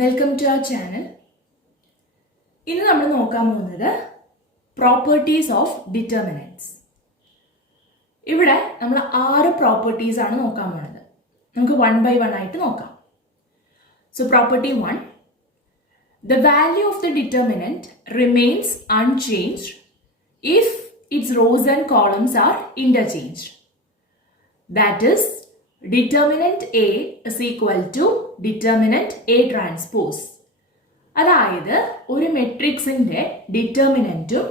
Welcome to our channel. ഇന്ന് നമ്മൾ നോക്കാൻ പോകുന്നത് പ്രോപ്പർട്ടീസ് ഓഫ് ഡിറ്റർമിനൻറ്റ്സ്. ഇവിടെ നമ്മൾ 6 പ്രോപ്പർട്ടീസ് ആണ് നോക്കാൻ പോകുന്നത്. നമുക്ക് 1 by 1 ആയിട്ട് നോക്കാം. So property 1, the value of the determinant remains unchanged if its rows and columns are interchanged. That is, determinant A is equal to determinant A transpose. അതായത് ഒരു മെട്രിക്സിന്റെ ഡിറ്റർമിനന്റും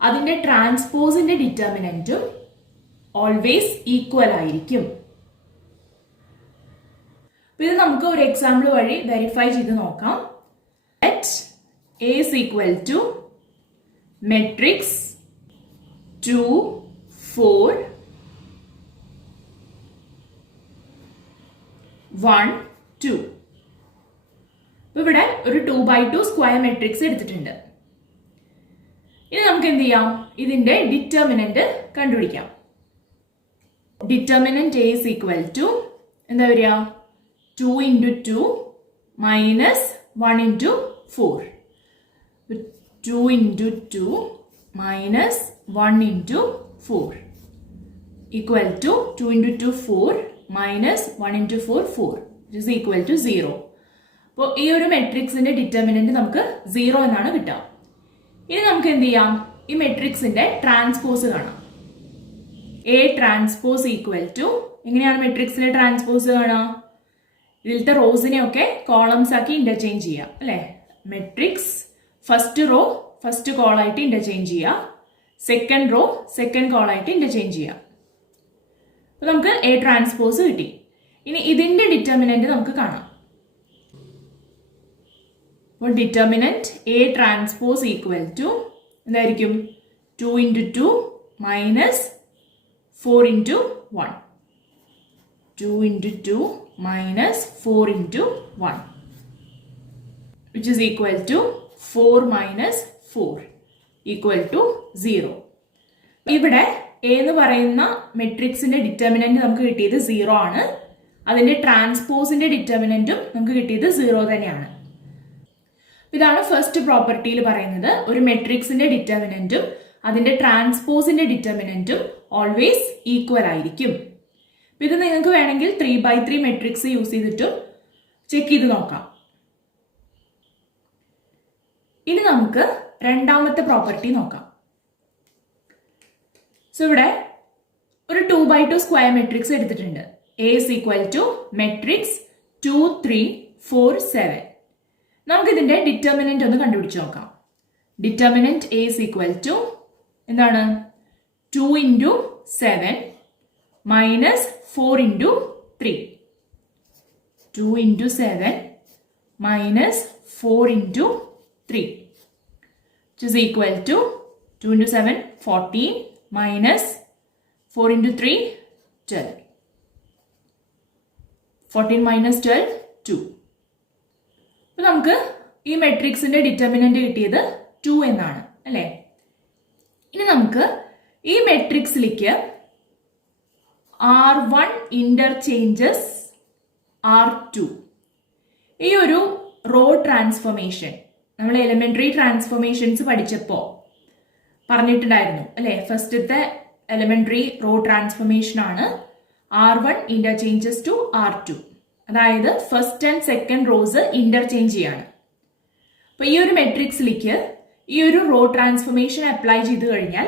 അതിന്റെ ട്രാൻസ്പോസിന്റെ ഡിറ്റർമിനന്റും ഓൾവേസ് ഈക്വൽ ആയിരിക്കും. ഇത് നമുക്ക് ഒരു എക്സാമ്പിൾ വഴി വെരിഫൈ ചെയ്ത് നോക്കാം. Let A is equal to matrix 2, 4, 1, 2. ഇവിടെ ഒരു 2 by 2 സ്ക്വയർ മെട്രിക്സ് എടുത്തിട്ടുണ്ട്. ഇനി നമുക്ക് എന്ത് ചെയ്യാം? ഇതിന്റെ ഡിറ്റർമിനന്റ് കണ്ടുപിടിക്കാം. Determinant A is equal to എന്താ വരിക? 2 into 2 minus 1 into 4. 2 into 2 minus 1 into 4 equal to 2 into 2 4 minus 1 into 4 4 which is equal to 0. അപ്പോൾ ഈ ഒരു മെട്രിക്സിന്റെ ഡിറ്റർമിനന്റ് നമുക്ക് 0 എന്നാണ് കിട്ടുക. ഇനി നമുക്ക് എന്ത് ചെയ്യാം? ഈ മെട്രിക്സിന്റെ ട്രാൻസ്പോസ് കാണാം. A ട്രാൻസ്പോസ് ഈക്വൽ ടു, എങ്ങനെയാണ് മെട്രിക്സിന്റെ ട്രാൻസ്പോസ് കാണാം? ഇതിലത്തെ റോസിനെ ഒക്കെ കോളംസ് ആക്കി ഇന്റർചേഞ്ച് ചെയ്യാം അല്ലെ. മെട്രിക്സ് ഫസ്റ്റ് റോ ഫസ്റ്റ് കോളായിട്ട് ഇന്റർചേഞ്ച് ചെയ്യുക, സെക്കൻഡ് റോ സെക്കൻഡ് കോളായിട്ട് ഇന്റർചേഞ്ച് ചെയ്യുക. അപ്പൊ നമുക്ക് A ട്രാൻസ്പോസ് കിട്ടി. ഇനി ഇതിന്റെ ഡിറ്റർമിനന്റ് നമുക്ക് കാണാം. അപ്പോൾ determinant A transpose equal to എന്തായിരിക്കും? 2 into 2 minus 4 into 1. 2 into 2 minus 4 into 1 which is equal to 4 minus 4 equal to 0. ഇവിടെ A എന്ന് പറയുന്ന മെട്രിക്സിന്റെ ഡിറ്റർമിനന്റ് നമുക്ക് കിട്ടിയത് 0 ആണ്. അതിന്റെ ട്രാൻസ്പോസിന്റെ ഡിറ്റർമിനന്റും നമുക്ക് കിട്ടിയത് 0 തന്നെയാണ്. ഇതാണ് ഫസ്റ്റ് പ്രോപ്പർട്ടിയിൽ പറയുന്നത്. ഒരു മെട്രിക്സിന്റെ ഡിറ്റർമിനന്റും അതിന്റെ ട്രാൻസ്പോസിന്റെ ഡിറ്റർമിനന്റും ഓൾവേസ് ഈക്വൽ ആയിരിക്കും. ഇത് നിങ്ങൾക്ക് വേണമെങ്കിൽ 3 by 3 മെട്രിക്സ് യൂസ് ചെയ്തിട്ടും ചെക്ക് ചെയ്ത് നോക്കാം. ഇനി നമുക്ക് രണ്ടാമത്തെ പ്രോപ്പർട്ടി നോക്കാം. സോ ഇവിടെ ഒരു 2 by 2 സ്ക്വയർ മെട്രിക്സ് എടുത്തിട്ടുണ്ട്. A is equal to matrix 2, 3, 4, 7. നമുക്ക് ഇതിന്റെ ഡിറ്റർമിനന്റ് ഒന്ന് കണ്ടുപിടിച്ച് നോക്കാം. Determinant A is equal to എന്താണ്? 2 into 7 minus 4 into 3. 2 into 7 minus 4 into 3 which is equal to 2 into 7 14 minus 4 into 3 12. 14 minus 12 2. അപ്പോൾ നമുക്ക് ഈ മെട്രിക്സിന്റെ ഡിറ്റർമിനന്റ് കിട്ടിയത് 2 എന്നാണ് അല്ലേ. ഇനി നമുക്ക് ഈ മെട്രിക്സിലേക്ക് R1 ഇന്റർചേഞ്ചസ് R2. ഈ ഒരു റോ ട്രാൻസ്ഫോർമേഷൻ നമ്മൾ എലിമെന്ററി ട്രാൻസ്ഫോർമേഷൻസ് പഠിച്ചപ്പോൾ പറഞ്ഞിട്ടുണ്ടായിരുന്നു അല്ലെ. ഫസ്റ്റത്തെ എലിമെന്ററി റോ ട്രാൻസ്ഫോർമേഷൻ ആണ് R1 ഇന്റർചേഞ്ചസ് ടു R2. അതായത് first and second rose interchange ചെയ്യാണ്. അപ്പൊ ഈ ഒരു മെട്രിക്സിലേക്ക് ഈ ഒരു റോ ട്രാൻസ്ഫോർമേഷൻ അപ്ലൈ ചെയ്ത് കഴിഞ്ഞാൽ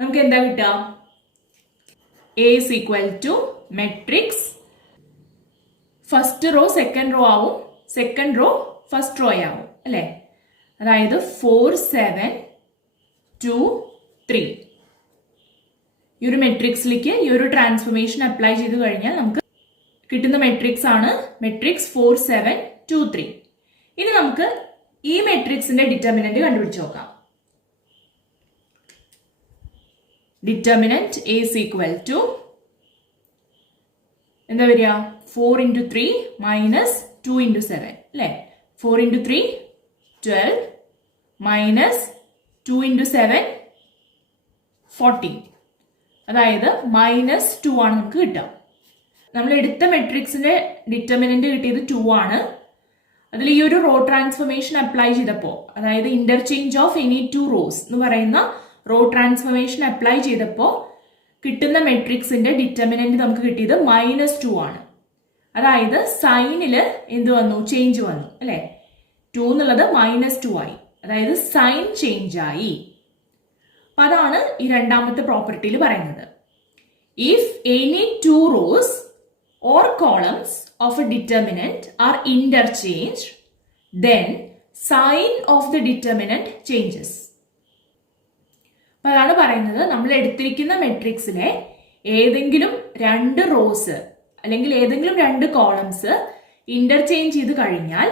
നമുക്ക് എന്താ കിട്ടുക? A is equal to matrix first raw second row ആവും, സെക്കൻഡ് റോ ഫസ്റ്റ് റോ ആവും അല്ലെ. അതായത് 4, 7, 2, 3. ഈ ഒരു മെട്രിക്സിലേക്ക് ഈ ഒരു ട്രാൻസ്ഫോർമേഷൻ അപ്ലൈ ചെയ്ത് കഴിഞ്ഞാൽ നമുക്ക് കിട്ടുന്ന മെട്രിക്സ് ആണ് മെട്രിക്സ് 4, 7, 2, 3. ഇനി നമുക്ക് ഈ മെട്രിക്സിന്റെ ഡിറ്റർമിനന്റ് കണ്ടുപിടിച്ച് നോക്കാം. Determinant A is equal to എന്താ വരിക? 4 into 3 minus 2 into 7 അല്ലെ. 4 into 3 12 minus 2 into 7 14. അതായത് -2 ആണ് നമുക്ക് കിട്ടുക. നമ്മൾ എടുത്ത മെട്രിക്സിന്റെ ഡിറ്റർമിനന്റ് കിട്ടിയത് 2 ആണ്. അതിൽ ഈ ഒരു റോ ട്രാൻസ്ഫോർമേഷൻ അപ്ലൈ ചെയ്തപ്പോൾ, അതായത് interchange of any two rose എന്ന് പറയുന്ന റോ ട്രാൻസ്ഫോർമേഷൻ അപ്ലൈ ചെയ്തപ്പോൾ കിട്ടുന്ന മെട്രിക്സിന്റെ ഡിറ്റർമിനന്റ് നമുക്ക് കിട്ടിയത് -2 ആണ്. അതായത് സൈനിൽ എന്ത് വന്നു? ചേഞ്ച് വന്നു അല്ലെ. 2 എന്നുള്ളത് -2 ആയി, അതായത് സൈൻ ചേഞ്ച് ആയി. അപ്പൊ അതാണ് ഈ രണ്ടാമത്തെ പ്രോപ്പർട്ടിയിൽ പറയുന്നത്. If any two rose or columns of a determinant are interchanged, then sign of the determinant changes. അതാണ് പറയുന്നത്, നമ്മൾ എടുത്തിരിക്കുന്ന മെട്രിക്സിലെ ഏതെങ്കിലും 2 റോസ് അല്ലെങ്കിൽ ഏതെങ്കിലും 2 കോളംസ് ഇന്റർചേഞ്ച് ചെയ്ത് കഴിഞ്ഞാൽ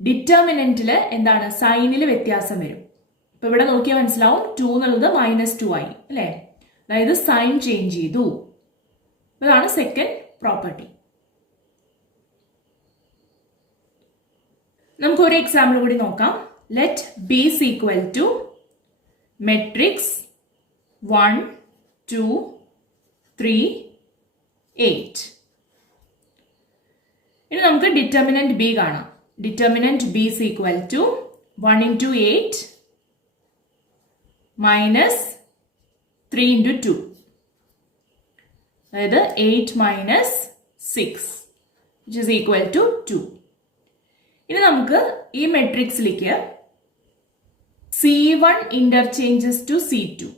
ഡിറ്റർമിനന്റിൽ എന്താണ്? സൈനിൽ വ്യത്യാസം വരും. ഇപ്പൊ ഇവിടെ നോക്കിയാൽ മനസ്സിലാവും 2 എന്നുള്ളത് -2 ആയി അല്ലെ. അതായത് സൈൻ ചേഞ്ച് ചെയ്തു. അതാണ് സെക്കൻഡ് പ്രോപ്പർട്ടി. നമുക്ക് ഒരു എക്സാമ്പിൾ കൂടി നോക്കാം. Let B is equal to matrix 1 2 3 8. ഇനി നമുക്ക് ഡിറ്റർമിനന്റ് ബി കാണാം. Determinant B is equal to 1 into 8 minus 3 into 2. അതായത് 8 minus 6 which is equal to 2. ഇനി നമുക്ക് ഈ മെട്രിക്സിലേക്ക് C1 interchanges to C2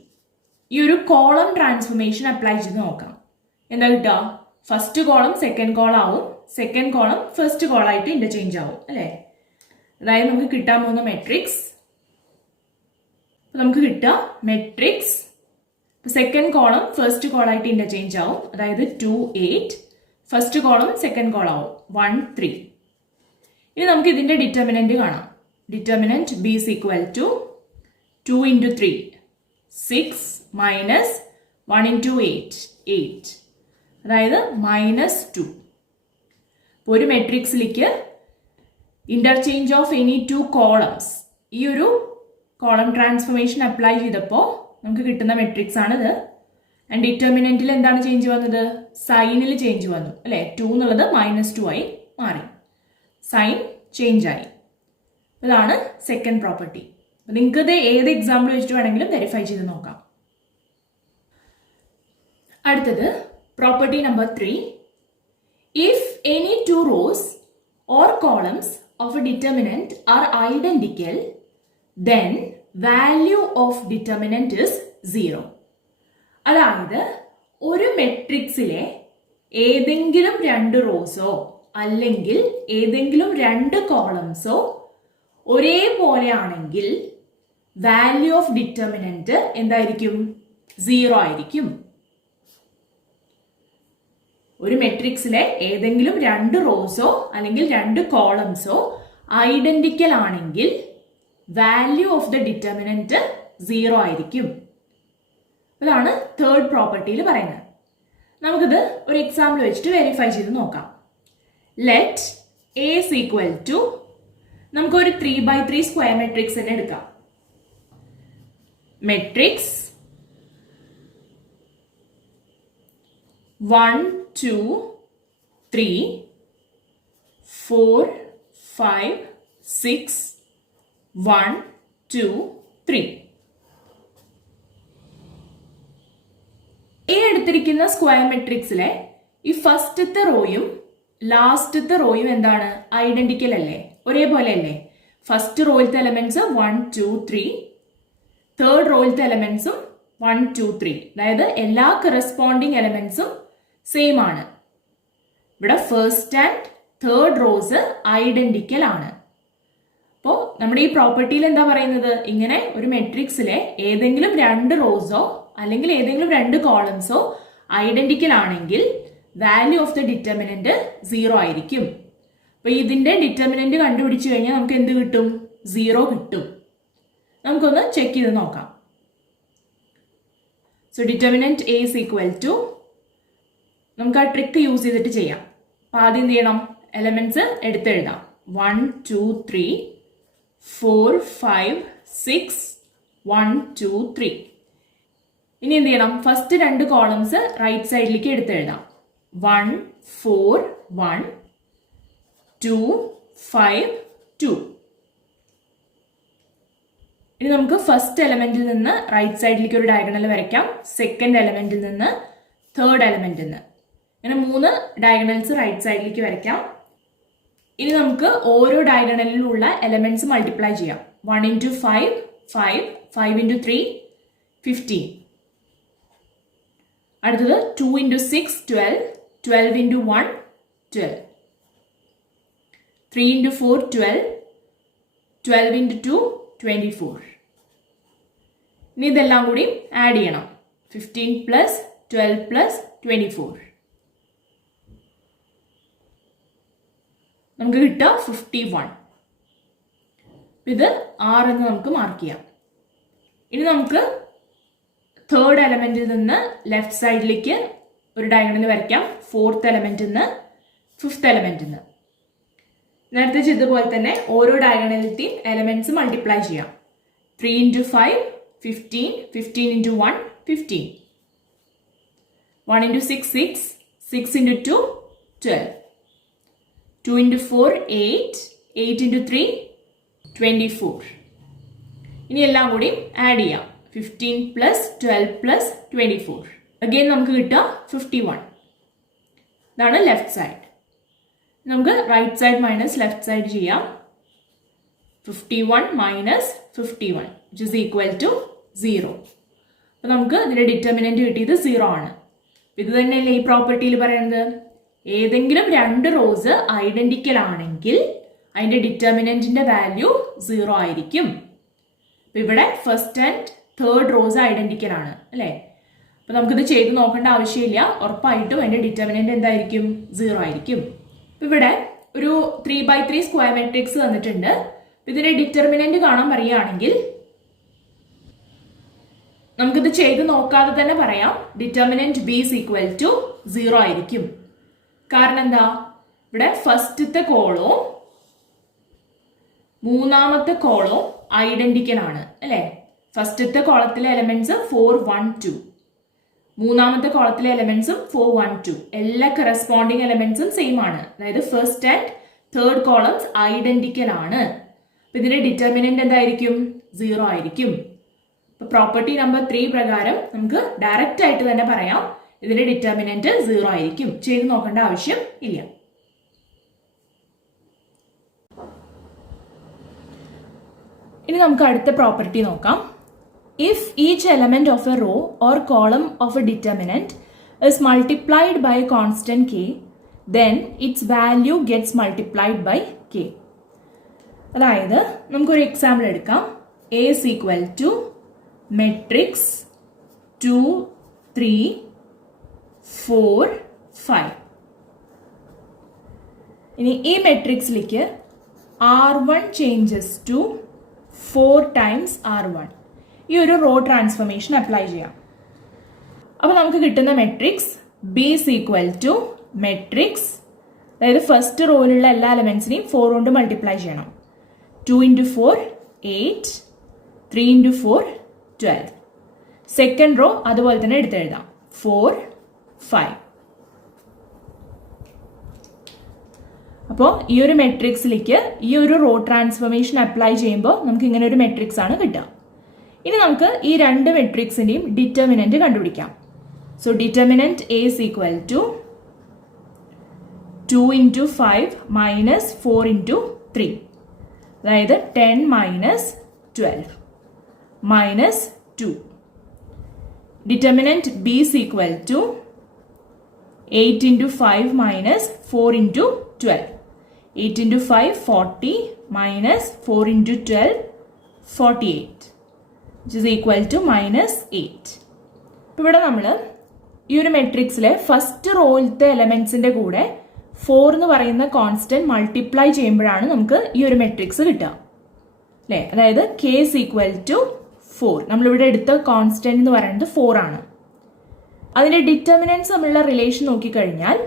ഈ ഒരു കോളം ട്രാൻസ്ഫോർമേഷൻ അപ്ലൈ ചെയ്ത് നോക്കാം. എന്താ കിട്ടുക? ഫസ്റ്റ് കോളം സെക്കൻഡ് കോളം ആവും, സെക്കൻഡ് കോളം ഫസ്റ്റ് കോളായിട്ട് ഇന്റർചേഞ്ച് ആവും അല്ലെ. അതായത് നമുക്ക് കിട്ടാൻ പോകുന്ന മെട്രിക്സ്, നമുക്ക് കിട്ടുക മെട്രിക്സ് സെക്കൻഡ് കോളം ഫസ്റ്റ് കോളായിട്ട് ഇന്റർചേഞ്ച് ആവും, അതായത് 2 8. ഫസ്റ്റ് കോളം സെക്കൻഡ് കോളം ആവും 1 3. ഇനി നമുക്ക് ഇതിന്റെ ഡിറ്റർമിനന്റ് കാണാം. Determinant B is equal to 2 into 3 6 minus 1 into 8 8, അതായത് -2. ഒരു മെട്രിക്സിലേക്ക് interchange of any two columns ഈ ഒരു കോളം ട്രാൻസ്ഫോർമേഷൻ അപ്ലൈ ചെയ്തപ്പോൾ നമുക്ക് കിട്ടുന്ന മെട്രിക്സ് ആണിത്. ആൻഡ് ഡിറ്റർമിനന്റിൽ എന്താണ് ചേഞ്ച് വന്നത്? സൈനിൽ ചേഞ്ച് വന്നു അല്ലെ. 2 എന്നുള്ളത് -2 ആയി മാറി, സൈൻ ചേഞ്ച് ആയി. ഇതാണ് സെക്കൻഡ് പ്രോപ്പർട്ടി. അപ്പൊ നിങ്ങൾക്ക് ഇത് ഏത് എക്സാമ്പിൾ വെച്ചിട്ട് വേണമെങ്കിലും വെരിഫൈ ചെയ്ത് നോക്കാം. അടുത്തത് property number 3. If any two rows or columns of a determinant are identical, then value of determinant is 0. അതായത് ഒരു മെട്രിക്സിലെ ഏതെങ്കിലും 2 റോസോ അല്ലെങ്കിൽ ഏതെങ്കിലും 2 കോളംസോ ഒരേപോലെ ആണെങ്കിൽ വാല്യൂ ഓഫ് ഡിറ്റർമിനന്റ് എന്തായിരിക്കും? 0 ആയിരിക്കും. ഒരു മെട്രിക്സിലെ ഏതെങ്കിലും 2 റോസോ അല്ലെങ്കിൽ 2 കോളംസോ ഐഡന്റിക്കൽ ആണെങ്കിൽ വാല്യൂ ഓഫ് ദ ഡിറ്റർമിനന്റ് 0 ആയിരിക്കും. അതാണ് തേർഡ് പ്രോപ്പർട്ടിയിൽ പറയുന്നത്. നമുക്കിത് ഒരു എക്സാമ്പിൾ വെച്ചിട്ട് വെരിഫൈ ചെയ്ത് നോക്കാം. Let A is equal to, നമുക്കൊരു 3x3 സ്ക്വയർ മെട്രിക്സ് തന്നെ എടുക്കാം. മെട്രിക്സ് 1 2 3 4 5 6 1 2 3. ഈ എടുത്തിരിക്കുന്ന സ്ക്വയർ മെട്രിക്സിലെ ഈ ഫസ്റ്റത്തെ റോയും ലാസ്റ്റത്തെ റോയും എന്താണ്? ഐഡന്റിക്കൽ അല്ലേ, ഒരേപോലെ അല്ലേ. ഫസ്റ്റ് റോയിലത്തെ എലമെന്റ്സ് 1 2 3, തേർഡ് റോയിലത്തെ എലമെന്റ്സും 1 2 3, അതായത് എല്ലാ കറസ്പോണ്ടിങ് എലമെന്റ്സും സെയിം ആണ്. ഇവിടെ first and third rows identical ആണ്. അപ്പോൾ നമ്മുടെ ഈ പ്രോപ്പർട്ടിയിൽ എന്താ പറയുന്നത്? ഇങ്ങനെ ഒരു മെട്രിക്സിലെ ഏതെങ്കിലും 2 റോസോ അല്ലെങ്കിൽ ഏതെങ്കിലും 2 കോളംസോ ഐഡന്റിക്കൽ ആണെങ്കിൽ വാല്യൂ ഓഫ് ദ ഡിറ്റർമിനന്റ് 0 ആയിരിക്കും. അപ്പൊ ഇതിന്റെ ഡിറ്റർമിനന്റ് കണ്ടുപിടിച്ചു കഴിഞ്ഞാൽ നമുക്ക് എന്ത് കിട്ടും? 0 കിട്ടും. നമുക്കൊന്ന് ചെക്ക് ചെയ്ത് നോക്കാം. So determinant A is equal to, നമുക്ക് ആ ട്രിക്ക് യൂസ് ചെയ്തിട്ട് ചെയ്യാം. അപ്പൊ ആദ്യം എന്ത് ചെയ്യണം? എലമെന്റ്സ് എടുത്തെഴുതാം. 1 2 3 4 5 6 1 2 3. ഇനി എന്ത് ചെയ്യണം? ഫസ്റ്റ് 2 കോളംസ് റൈറ്റ് സൈഡിലേക്ക് എടുത്തെഴുതാം. 1 4 1 2 5, 2. ഇനി നമുക്ക് ഫസ്റ്റ് എലമെന്റിൽ നിന്ന് റൈറ്റ് സൈഡിലേക്ക് ഒരു ഡയഗണൽ വരയ്ക്കാം. സെക്കൻഡ് എലമെന്റിൽ നിന്ന് തേർഡ് എലമെന്റിൽ നിന്ന്, ഇങ്ങനെ 3 ഡയഗണൽസ് റൈറ്റ് സൈഡിലേക്ക് വരയ്ക്കാം. ഇനി നമുക്ക് ഓരോ ഡയഗണലിലുള്ള എലമെന്റ്സ് മൾട്ടിപ്ലൈ ചെയ്യാം. 1 into 5, 5, 5 into 3, 15. അടുത്തത് 2 into 6, 12, 12 into 1, 12. 3 into 4, 12, 12 into 2, 24. ഇനി ഇതെല്ലാം കൂടി ആഡ് ചെയ്യണം. 15 പ്ലസ് 12 പ്ലസ് 24. നമുക്ക് കിട്ടുക 51. ഇത് 6 എന്ന് നമുക്ക് മാർക്ക് ചെയ്യാം. ഇനി നമുക്ക് തേർഡ് എലമെന്റിൽ നിന്ന് ലെഫ്റ്റ് സൈഡിലേക്ക് ഒരു ഡയഗണൽ വരയ്ക്കാം. ഫോർത്ത് എലമെന്റിൽ നിന്ന് ഫിഫ്ത്ത് എലമെന്റിൽ നിന്ന്. നേരത്തെ ചെയ്തതുപോലെ തന്നെ ഓരോ ഡയഗണലിലെയും എലമെന്റ്സ് മൾട്ടിപ്ലൈ ചെയ്യാം. 3 into 5, 15, 15 into 1, 15. 1 into 6, 6, 6 into 2, 12. 2 into 4, 8, 8 into 3, 24. ഇനി എല്ലാം കൂടി ആഡ് ചെയ്യാം. 15 പ്ലസ് 12 പ്ലസ് 24. അഗെയിൻ നമുക്ക് കിട്ടുക 51. ഇതാണ് ലെഫ്റ്റ് സൈഡ്. നമുക്ക് right side minus left side ചെയ്യാം. 51 minus 51 which is equal to 0. അപ്പോൾ നമുക്ക് ഇതിന്റെ ഡിറ്റർമിനന്റ് കിട്ടിയത് 0 ആണ്. ഇത് തന്നെയല്ലേ ഈ പ്രോപ്പർട്ടിയിൽ പറയുന്നത്, ഏതെങ്കിലും 2 റോസ് ഐഡന്റിക്കൽ ആണെങ്കിൽ അതിന്റെ ഡിറ്റർമിനന്റിന്റെ വാല്യൂ 0 ആയിരിക്കും. ഇവിടെ first and third rows identical ആണ് അല്ലേ. അപ്പൊ നമുക്കിത് ചെയ്ത് നോക്കേണ്ട ആവശ്യമില്ല. ഉറപ്പായിട്ടും അതിന്റെ ഡിറ്റർമിനന്റ് എന്തായിരിക്കും? 0 ആയിരിക്കും. ഇവിടെ ഒരു 3x3 സ്ക്വയർ മാട്രിക്സ് തന്നിട്ടുണ്ട്. ഇതിന്റെ ഡിറ്റർമിനന്റ് കാണാൻ പറയുകയാണെങ്കിൽ നമുക്കിത് ചെയ്ത് നോക്കാതെ തന്നെ പറയാം determinant B is equal to 0 ആയിരിക്കും. കാരണം എന്താ, ഇവിടെ ഫസ്റ്റത്തെ കോളോ മൂന്നാമത്തെ കോളോ ഐഡന്റിക്കൽ ആണ് അല്ലെ. ഫസ്റ്റത്തെ കോളത്തിലെ എലമെന്റ്സ് 4, 1, 2. മൂന്നാമത്തെ കോളത്തിലെ എലമെന്റ്സും 4, 1, 2. എല്ലാ കറസ്പോണ്ടിങ് എലമെന്റ്സും സെയിം ആണ്. അതായത് first and third columns identical ആണ്. അപ്പൊ ഇതിന്റെ ഡിറ്റർമിനന്റ് എന്തായിരിക്കും? 0 ആയിരിക്കും. അപ്പൊ പ്രോപ്പർട്ടി നമ്പർ 3 പ്രകാരം നമുക്ക് ഡയറക്റ്റ് ആയിട്ട് തന്നെ പറയാം ഇതിന്റെ ഡിറ്റർമിനന്റ് 0 ആയിരിക്കും. ചെയ്ത് നോക്കേണ്ട ആവശ്യം ഇല്ല. ഇനി നമുക്ക് അടുത്ത പ്രോപ്പർട്ടി നോക്കാം. If each element of a row or column of a determinant is multiplied by a constant k, then its value gets multiplied by k. അതായത് നമുക്കൊരു എക്സാമ്പിൾ എടുക്കാം. A is equal to matrix 2, 3, 4, 5. ഇനി ഈ മെട്രിക്സിലേക്ക് R1 changes to 4 times R1. ഈ ഒരു raw transformation apply ചെയ്യാം. അപ്പോൾ നമുക്ക് കിട്ടുന്ന matrix B is equal to matrix, അതായത് ഫസ്റ്റ് റോയിലുള്ള എല്ലാ എലമെന്റ്സിനെയും 4 കൊണ്ട് മൾട്ടിപ്ലൈ ചെയ്യണം. 2 into 4, 8, 3 into 4, 12. സെക്കൻഡ് റോ അതുപോലെ തന്നെ എടുത്തെഴുതാം. 4, 5. അപ്പോൾ ഈ ഒരു മെട്രിക്സിലേക്ക് ഈ ഒരു റോ ട്രാൻസ്ഫോർമേഷൻ അപ്ലൈ ചെയ്യുമ്പോൾ നമുക്ക് ഇങ്ങനെ ഒരു മെട്രിക്സ് ആണ് കിട്ടുക. ഇനി നമുക്ക് ഈ രണ്ട് മെട്രിക്സിന്റെയും ഡിറ്റർമിനന്റ് കണ്ടുപിടിക്കാം. So determinant A is equal to 2 into 5 minus 4 into 3. അതായത് 10 minus 12 minus 2. Determinant B is equal to 8 into 5 minus 4 into 12. 8 into 5, 40 minus 4 into 12, 48. Which is equal to minus 8. ഇവിടെ നമ്മൾ ഈ ഒരു മെട്രിക്സിലെ ഫസ്റ്റ് റോയിലത്തെ എലമെന്റ്സിന്റെ കൂടെ 4 എന്ന് പറയുന്ന കോൺസ്റ്റന്റ് മൾട്ടിപ്ലൈ ചെയ്യുമ്പോഴാണ് നമുക്ക് ഈ ഒരു മെട്രിക്സ് കിട്ടുക അല്ലേ. അതായത് k is equal to 4. നമ്മളിവിടെ എടുത്ത കോൺസ്റ്റന്റ് എന്ന് പറയുന്നത് 4 ആണ്. അതിന്റെ ഡിറ്റർമിനൻസ് തമ്മിലുള്ള റിലേഷൻ നോക്കിക്കഴിഞ്ഞാൽ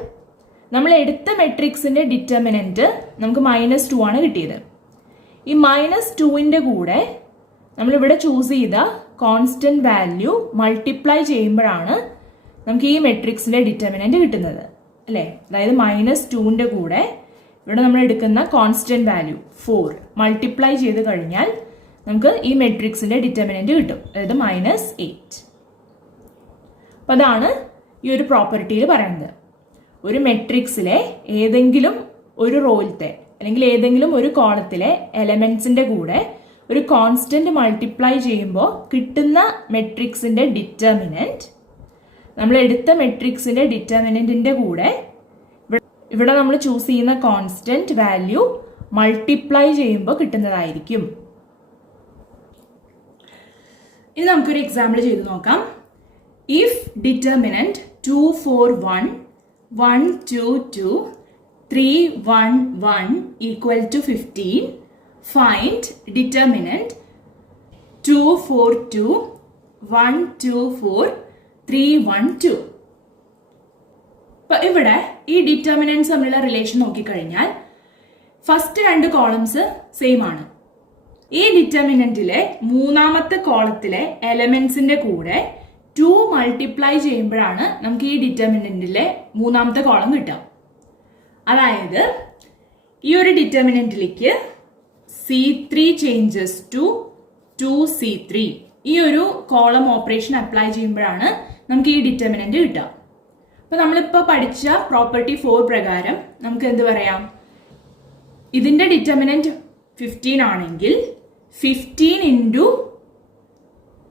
നമ്മൾ എടുത്ത മെട്രിക്സിന്റെ ഡിറ്റർമിനന്റ് നമുക്ക് -2 ആണ് കിട്ടിയത്. ഈ -2ന്റെ കൂടെ നമ്മളിവിടെ ചൂസ് ചെയ്ത കോൺസ്റ്റന്റ് വാല്യൂ മൾട്ടിപ്ലൈ ചെയ്യുമ്പോഴാണ് നമുക്ക് ഈ മെട്രിക്സിന്റെ ഡിറ്റർമിനന്റ് കിട്ടുന്നത് അല്ലേ. അതായത് -2ന്റെ കൂടെ ഇവിടെ നമ്മൾ എടുക്കുന്ന കോൺസ്റ്റന്റ് വാല്യൂ 4 മൾട്ടിപ്ലൈ ചെയ്ത് കഴിഞ്ഞാൽ നമുക്ക് ഈ മെട്രിക്സിന്റെ ഡിറ്റർമിനന്റ് കിട്ടും, അതായത് -8. അപ്പം അതാണ് ഈ ഒരു പ്രോപ്പർട്ടിയിൽ പറയുന്നത്. ഒരു മെട്രിക്സിലെ ഏതെങ്കിലും ഒരു റോയിലത്തെ അല്ലെങ്കിൽ ഏതെങ്കിലും ഒരു കോളത്തിലെ എലമെന്റ്സിന്റെ കൂടെ ഒരു കോൺസ്റ്റന്റ് മൾട്ടിപ്ലൈ ചെയ്യുമ്പോൾ കിട്ടുന്ന മെട്രിക്സിന്റെ ഡിറ്റർമിനന്റ് നമ്മൾ എടുത്ത മെട്രിക്സിന്റെ ഡിറ്റർമിനന്റിന്റെ കൂടെ ഇവിടെ നമ്മൾ ചൂസ് ചെയ്യുന്ന കോൺസ്റ്റന്റ് വാല്യൂ മൾട്ടിപ്ലൈ ചെയ്യുമ്പോൾ കിട്ടുന്നതായിരിക്കും. ഇനി നമുക്കൊരു എക്സാമ്പിൾ ചെയ്ത് നോക്കാം. If determinant 2 4 1 1 2 2 3 1 1 equal to 15, find determinant 2 4 2 1 2 4 3 1 2. അപ്പൊ ഇവിടെ ഈ ഡിറ്റർമിനൻസ് തമ്മിലുള്ള റിലേഷൻ നോക്കിക്കഴിഞ്ഞാൽ ഫസ്റ്റ് 2 കോളംസ് സെയിം ആണ്. ഈ ഡിറ്റർമിനന്റിലെ മൂന്നാമത്തെ കോളത്തിലെ എലമെന്റ്സിന്റെ കൂടെ 2 മൾട്ടിപ്ലൈ ചെയ്യുമ്പോഴാണ് നമുക്ക് ഈ ഡിറ്റർമിനന്റിലെ മൂന്നാമത്തെ കോളം കിട്ടുക. അതായത് ഈ ഒരു ഡിറ്റർമിനന്റിലേക്ക് C3 ചേഞ്ചസ് ടു 2C3 ഈ ഒരു കോളം ഓപ്പറേഷൻ അപ്ലൈ ചെയ്യുമ്പോഴാണ് നമുക്ക് ഈ ഡിറ്റർമിനന്റ് കിട്ടുക. അപ്പൊ നമ്മളിപ്പോൾ പഠിച്ച പ്രോപ്പർട്ടി 4 പ്രകാരം നമുക്ക് എന്ത് പറയാം? ഇതിന്റെ ഡിറ്റർമിനന്റ് 15 ആണെങ്കിൽ 15 ഇൻറ്റു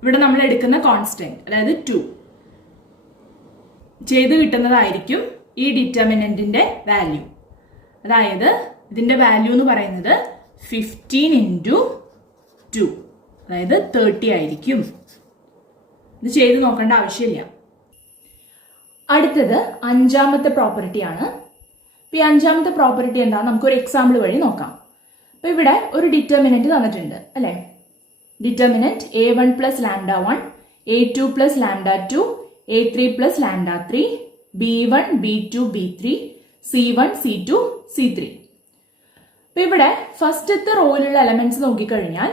ഇവിടെ നമ്മൾ എടുക്കുന്ന കോൺസ്റ്റന്റ് അതായത് 2 ചെയ്ത് കിട്ടുന്നതായിരിക്കും ഈ ഡിറ്റർമിനന്റിന്റെ വാല്യൂ. അതായത് ഇതിന്റെ വാല്യൂ എന്ന് പറയുന്നത് 15 ഇൻറ്റു 2 അതായത് 30 ആയിരിക്കും. ഇത് ചെയ്ത് നോക്കേണ്ട ആവശ്യമില്ല. അടുത്തത് 5ാമത്തെ പ്രോപ്പർട്ടിയാണ്. ഈ 5ാമത്തെ പ്രോപ്പർട്ടി എന്താ നമുക്കൊരു എക്സാമ്പിൾ വഴി നോക്കാം. അപ്പൊ ഇവിടെ ഒരു ഡിറ്റർമിനന്റ് തന്നിട്ടുണ്ട് അല്ലെ. Determinant a1 plus λ1 a2 plus λ2 a3 plus λ3 b1 b2 b3 c1 c2 c3. അപ്പൊ ഇവിടെ ഫസ്റ്റത്തെ റോയിലുള്ള എലമെന്റ്സ് നോക്കിക്കഴിഞ്ഞാൽ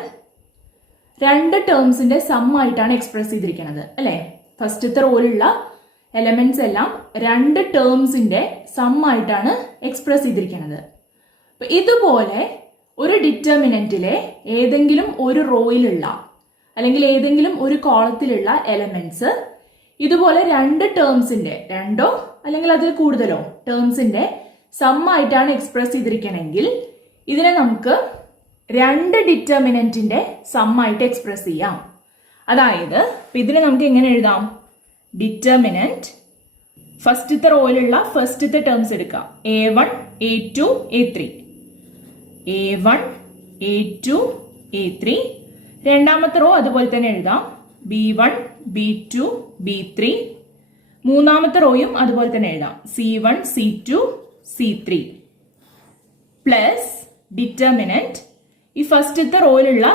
2 ടേംസിന്റെ സം ആയിട്ടാണ് എക്സ്പ്രസ് ചെയ്തിരിക്കുന്നത് അല്ലെ. ഫസ്റ്റത്തെ റോയിലുള്ള എലമെന്റ്സ് എല്ലാം 2 ടേംസിന്റെ സം ആയിട്ടാണ് എക്സ്പ്രസ് ചെയ്തിരിക്കുന്നത്. അപ്പൊ ഇതുപോലെ ഒരു ഡിറ്റർമിനന്റിലെ ഏതെങ്കിലും ഒരു റോയിലുള്ള അല്ലെങ്കിൽ ഏതെങ്കിലും ഒരു കോളത്തിലുള്ള എലമെന്റ്സ് ഇതുപോലെ 2 ടേംസിന്റെ 2ഓ അല്ലെങ്കിൽ അതിൽ കൂടുതലോ ടേംസിന്റെ സം ആയിട്ടാണ് എക്സ്പ്രസ് ചെയ്തിരിക്കണമെങ്കിൽ ഇതിനെ നമുക്ക് 2 ഡിറ്റർമിനന്റിന്റെ സം ആയിട്ട് എക്സ്പ്രസ് ചെയ്യാം. അതായത് ഇതിനെ നമുക്ക് എങ്ങനെ എഴുതാം? ഡിറ്റർമിനന്റ് ഫസ്റ്റത്തെ റോയിലുള്ള ഫസ്റ്റത്തെ ടേംസ് എടുക്കാം. a1 a2 a3 a1 a2 a3. രണ്ടാമത്തെ റോ അതുപോലെ തന്നെ എഴുതാം. b1 b2 b3. മൂന്നാമത്തെ റോയും അതുപോലെ തന്നെ എഴുതാം. c1 c2 c3 plus determinant ഈ ഫസ്റ്റത്തെ റോയിലുള്ള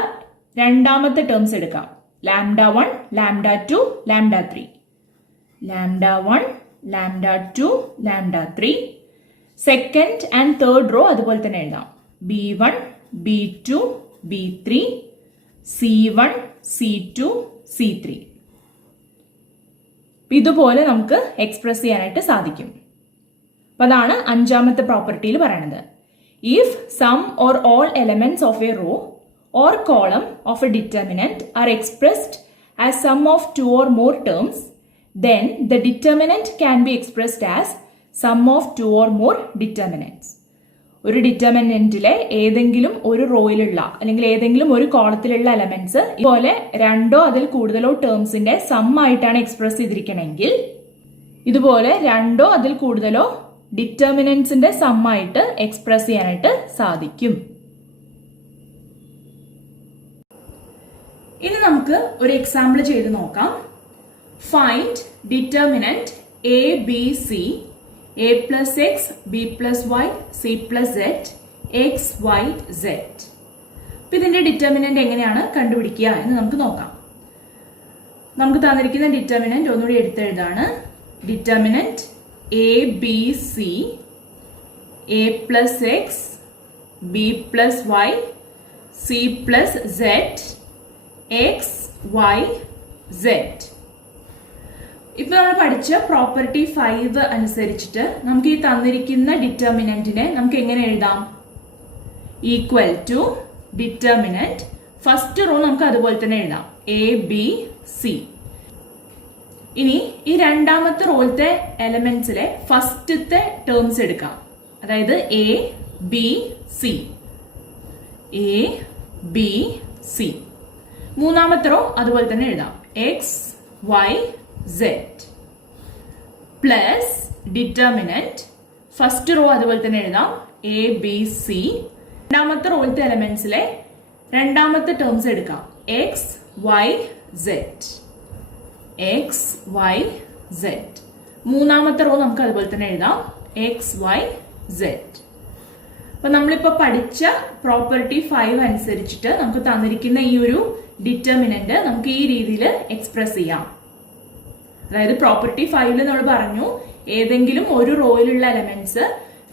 രണ്ടാമത്തെ ടേംസ് എടുക്കാം. λ1 λ2 λ3 λ1 λ2 λ3. സെക്കൻഡ് ആൻഡ് തേർഡ് റോ അതുപോലെ തന്നെ എഴുതാം. b1 b2 b3 c1 c2 c3. ഇതുപോലെ നമുക്ക് എക്സ്പ്രസ് ചെയ്യാനായിട്ട് സാധിക്കും. അപ്പൊ അതാണ് 5ാമത്തെ പ്രോപ്പർട്ടിയിൽ പറയുന്നത്. If some or all elements of a row or column of a determinant are expressed as sum of 2 or more terms, then the determinant can be expressed as sum of 2 or more determinants. ഒരു ഡിറ്റർമിനന്റിലെ ഏതെങ്കിലും ഒരു റോയിലുള്ള അല്ലെങ്കിൽ ഏതെങ്കിലും ഒരു കോളത്തിലുള്ള elements ഇതുപോലെ 2ഓ അതിൽ കൂടുതലോ ടേംസിന്റെ some ആയിട്ടാണ് എക്സ്പ്രസ് ചെയ്തിരിക്കണമെങ്കിൽ ഇതുപോലെ 2ഓ അതിൽ കൂടുതലോ ഡിറ്റർമിനന്റ്സിന്റെ സം ആയിട്ട് എക്സ്പ്രസ് ചെയ്യാനായിട്ട് സാധിക്കും. ഇനി നമുക്ക് ഒരു എക്സാമ്പിൾ ചെയ്ത് നോക്കാം. Find determinant A B C A plus X B plus Y C plus Z X Y Z. അപ്പൊ ഇതിന്റെ ഡിറ്റർമിനന്റ് എങ്ങനെയാണ് കണ്ടുപിടിക്കുക എന്ന് നമുക്ക് നോക്കാം. നമുക്ക് തന്നിരിക്കുന്ന ഡിറ്റർമിനന്റ് ഒന്നുകൂടി എടുത്തെഴുതാണ്. Determinant A B C A plus X B plus Y C plus Z X Y Z. ഇപ്പൊ നമ്മൾ പഠിച്ച പ്രോപ്പർട്ടി 5 അനുസരിച്ചിട്ട് നമുക്ക് ഈ തന്നിരിക്കുന്ന ഡിറ്റർമിനന്റിനെ നമുക്ക് എങ്ങനെ എഴുതാം? Equal to determinant first row നമുക്ക് അതുപോലെ തന്നെ എഴുതാം, എ ബി സി. ഇനി ഈ രണ്ടാമത്തെ റോയിലത്തെ എലമെന്റ്സിലെ ഫസ്റ്റത്തെ ടേംസ് എടുക്കാം, അതായത് A B C, A B C. മൂന്നാമത്തെ റോ അതുപോലെ തന്നെ എഴുതാം, X Y Z plus determinant first row അതുപോലെ തന്നെ എഴുതാം, എ ബി സി. രണ്ടാമത്തെ റോയിലത്തെ എലമെന്റ്സിലെ രണ്ടാമത്തെ ടേംസ് എടുക്കാം, X Y Z, X Y Z. മൂന്നാമത്തെ റോ നമുക്ക് അതുപോലെ തന്നെ എഴുതാം, എക്സ് വൈ സെഡ്. അപ്പൊ നമ്മളിപ്പോ പഠിച്ച പ്രോപ്പർട്ടി 5 അനുസരിച്ചിട്ട് നമുക്ക് തന്നിരിക്കുന്ന ഈ ഒരു ഡിറ്റർമിനന്റ് നമുക്ക് ഈ രീതിയിൽ എക്സ്പ്രസ് ചെയ്യാം. അതായത് പ്രോപ്പർട്ടി 5 നമ്മൾ പറഞ്ഞു, ഏതെങ്കിലും ഒരു റോയിലുള്ള എലമെന്റ്സ്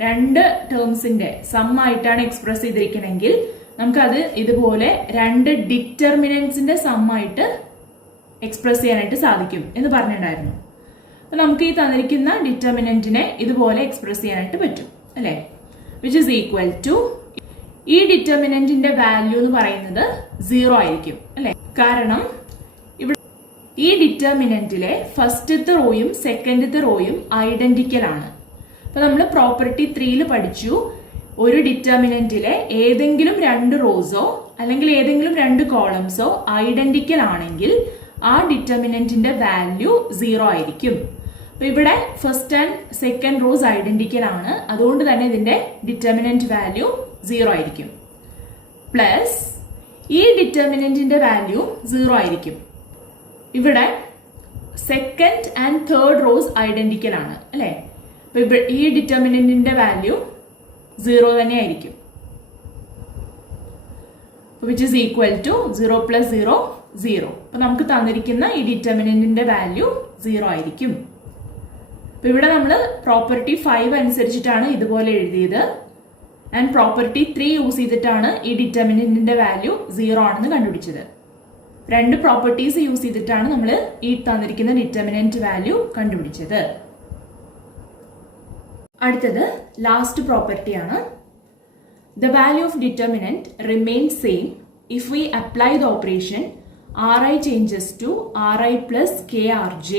രണ്ട് ടേംസിന്റെ സം ആയിട്ടാണ് എക്സ്പ്രസ് ചെയ്തിരിക്കണമെങ്കിൽ നമുക്കത് ഇതുപോലെ രണ്ട് ഡിറ്റർമിനന്റ്സിന്റെ സം ആയിട്ട് എക്സ്പ്രസ് ചെയ്യാനായിട്ട് സാധിക്കും എന്ന് പറഞ്ഞിട്ടുണ്ടായിരുന്നു. അപ്പൊ നമുക്ക് ഈ തന്നിരിക്കുന്ന ഡിറ്റർമിനന്റിനെ ഇതുപോലെ എക്സ്പ്രസ് ചെയ്യാനായിട്ട് പറ്റും അല്ലെ, വിച്ച് ഇസ് ഈക്വൽ ടു, ഈ ഡിറ്റർമിനന്റിന്റെ വാല്യൂ എന്ന് പറയുന്നത് 0 ആയിരിക്കും അല്ലെ. കാരണം ഇവിടെ ഈ ഡിറ്റർമിനന്റിലെ ഫസ്റ്റത്തെ റോയും സെക്കൻഡത്തെ റോയും ഐഡന്റിക്കൽ ആണ്. അപ്പൊ നമ്മൾ പ്രോപ്പർട്ടി 3 പഠിച്ചു, ഒരു ഡിറ്റർമിനന്റിലെ ഏതെങ്കിലും രണ്ട് റോസോ അല്ലെങ്കിൽ ഏതെങ്കിലും രണ്ട് കോളംസോ ഐഡന്റിക്കൽ ആണെങ്കിൽ ആ ഡിറ്റർമിനന്റിന്റെ വാല്യൂ 0 ആയിരിക്കും. അപ്പൊ ഇവിടെ first and second rose identical ആണ്, അതുകൊണ്ട് തന്നെ ഇതിന്റെ ഡിറ്റർമിനന്റ് വാല്യൂ 0 ആയിരിക്കും. പ്ലസ് ഈ ഡിറ്റർമിനന്റിന്റെ വാല്യൂ 0 ആയിരിക്കും. ഇവിടെ second and third rows identical ആണ് അല്ലെ. അപ്പൊ ഈ ഡിറ്റർമിനന്റിന്റെ വാല്യൂ 0 തന്നെ ആയിരിക്കും, which is equal to 0 plus 0 0. അപ്പൊ നമുക്ക് തന്നിരിക്കുന്ന ഈ ഡിറ്റർമിനന്റിന്റെ വാല്യൂ 0 ആയിരിക്കും. അപ്പൊ ഇവിടെ നമ്മൾ പ്രോപ്പർട്ടി 5 അനുസരിച്ചിട്ടാണ് ഇതുപോലെ എഴുതിയത്, ആൻഡ് പ്രോപ്പർട്ടി 3 യൂസ് ചെയ്തിട്ടാണ് ഈ ഡിറ്റർമിനന്റിന്റെ വാല്യൂ 0 ആണെന്ന് കണ്ടുപിടിച്ചത്. രണ്ട് പ്രോപ്പർട്ടീസ് യൂസ് ചെയ്തിട്ടാണ് നമ്മൾ ഈ തന്നിരിക്കുന്ന ഡിറ്റർമിനന്റ് വാല്യൂ കണ്ടുപിടിച്ചത്. അടുത്തത് ലാസ്റ്റ് പ്രോപ്പർട്ടിയാണ്. The value of determinant remains same if we apply the operation Ri changes to Ri plus Krj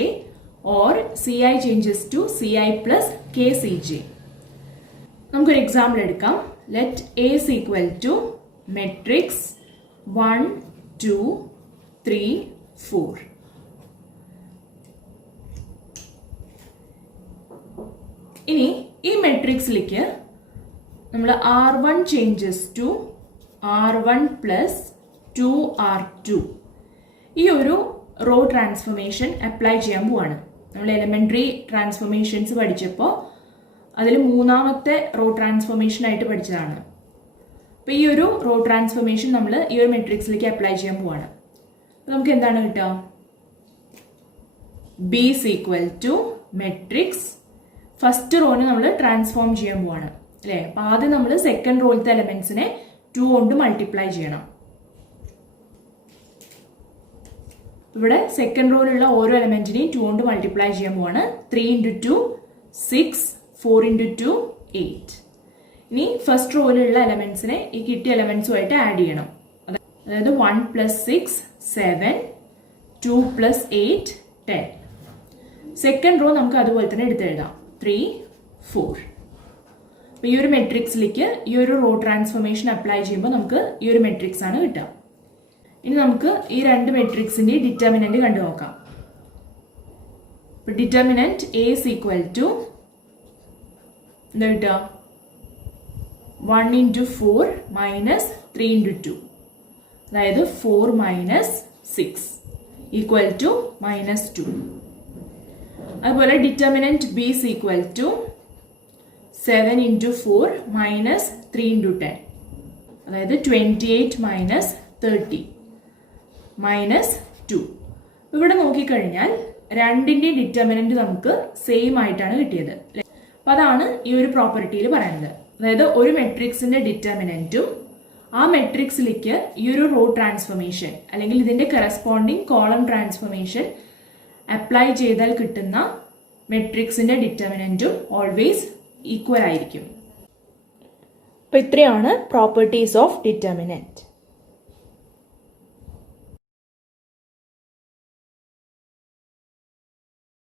or Ci changes to Ci plus Kcj. നമുക്കൊരു എക്സാമ്പിൾ എടുക്കാം. Let A is equal to matrix 1 2 3 4. ഇനി ഈ മെട്രിക്സിലേക്ക് നമ്മൾ R1 changes to R1 plus 2R2 ഈ ഒരു raw transformation apply ചെയ്യാൻ പോവാണ്. നമ്മൾ എലിമെന്ററി ട്രാൻസ്ഫോർമേഷൻസ് പഠിച്ചപ്പോൾ അതിൽ മൂന്നാമത്തെ റോ ട്രാൻസ്ഫോർമേഷൻ ആയിട്ട് പഠിച്ചതാണ്. അപ്പൊ ഈ ഒരു റോ ട്രാൻസ്ഫോർമേഷൻ നമ്മൾ ഈ ഒരു മെട്രിക്സിലേക്ക് അപ്ലൈ ചെയ്യാൻ പോവാണ്. നമുക്ക് എന്താണ് കിട്ടുക? B is equal to matrix first റോന് നമ്മൾ ട്രാൻസ്ഫോം ചെയ്യാൻ പോവാണ് അല്ലെ. അപ്പൊ ആദ്യം നമ്മൾ സെക്കൻഡ് റോയിലത്തെ എലമെന്റ്സിനെ 2 കൊണ്ട് മൾട്ടിപ്ലൈ ചെയ്യണം. ഇവിടെ സെക്കൻഡ് റോയിലുള്ള ഓരോ എലമെന്റിനെയും 2 കൊണ്ട് മൾട്ടിപ്ലൈ ചെയ്യാൻ പോവാണ്. 3 into 2 6, 4 into 2 8. ഇനി ഫസ്റ്റ് റോയിലുള്ള എലമെന്റ്സിനെ ഈ കിട്ടിയ എലമെന്റ്സുമായിട്ട് ആഡ് ചെയ്യണം. അതായത് 1 plus 6 7, 2 plus 8 10. സെക്കൻഡ് റോ നമുക്ക് അതുപോലെ തന്നെ എടുത്തെഴുതാം, 3 4. അപ്പൊ ഈ ഒരു മെട്രിക്സിലേക്ക് ഈ ഒരു റോ ട്രാൻസ്ഫോർമേഷൻ അപ്ലൈ ചെയ്യുമ്പോൾ നമുക്ക് ഈ ഒരു മെട്രിക്സ് ആണ് കിട്ടുക. ഇനി നമുക്ക് ഈ രണ്ട് മെട്രിക്സിന്റെ ഡിറ്റർമിനന്റ് കണ്ടു നോക്കാം. Determinant A is equal to എന്താ കിട്ടുക? 1 into 4 minus 3 into 2, അതായത് 4 minus 6 equal to -2. അതുപോലെ determinant B is equal to 7 into 4 minus 3 into 10, അതായത് 28 minus 30 -2. ഇവിടെ നോക്കിക്കഴിഞ്ഞാൽ രണ്ടിന്റെ ഡിറ്റർമിനന്റ് നമുക്ക് സെയിം ആയിട്ടാണ് കിട്ടിയത്. അപ്പൊ അതാണ് ഈ ഒരു പ്രോപ്പർട്ടിയിൽ പറയുന്നത്. അതായത് ഒരു മെട്രിക്സിന്റെ ഡിറ്റർമിനന്റും ആ മെട്രിക്സിലേക്ക് ഈ ഒരു റോ ട്രാൻസ്ഫോർമേഷൻ അല്ലെങ്കിൽ ഇതിന്റെ കറസ്പോണ്ടിങ് കോളം ട്രാൻസ്ഫോർമേഷൻ അപ്ലൈ ചെയ്താൽ കിട്ടുന്ന മെട്രിക്സിന്റെ ഡിറ്റർമിനന്റും ഓൾവേസ് ഈക്വൽ ആയിരിക്കും. അപ്പോൾ ഇത്രയാണ് പ്രോപ്പർട്ടീസ് ഓഫ് ഡിറ്റർമിനന്റ്.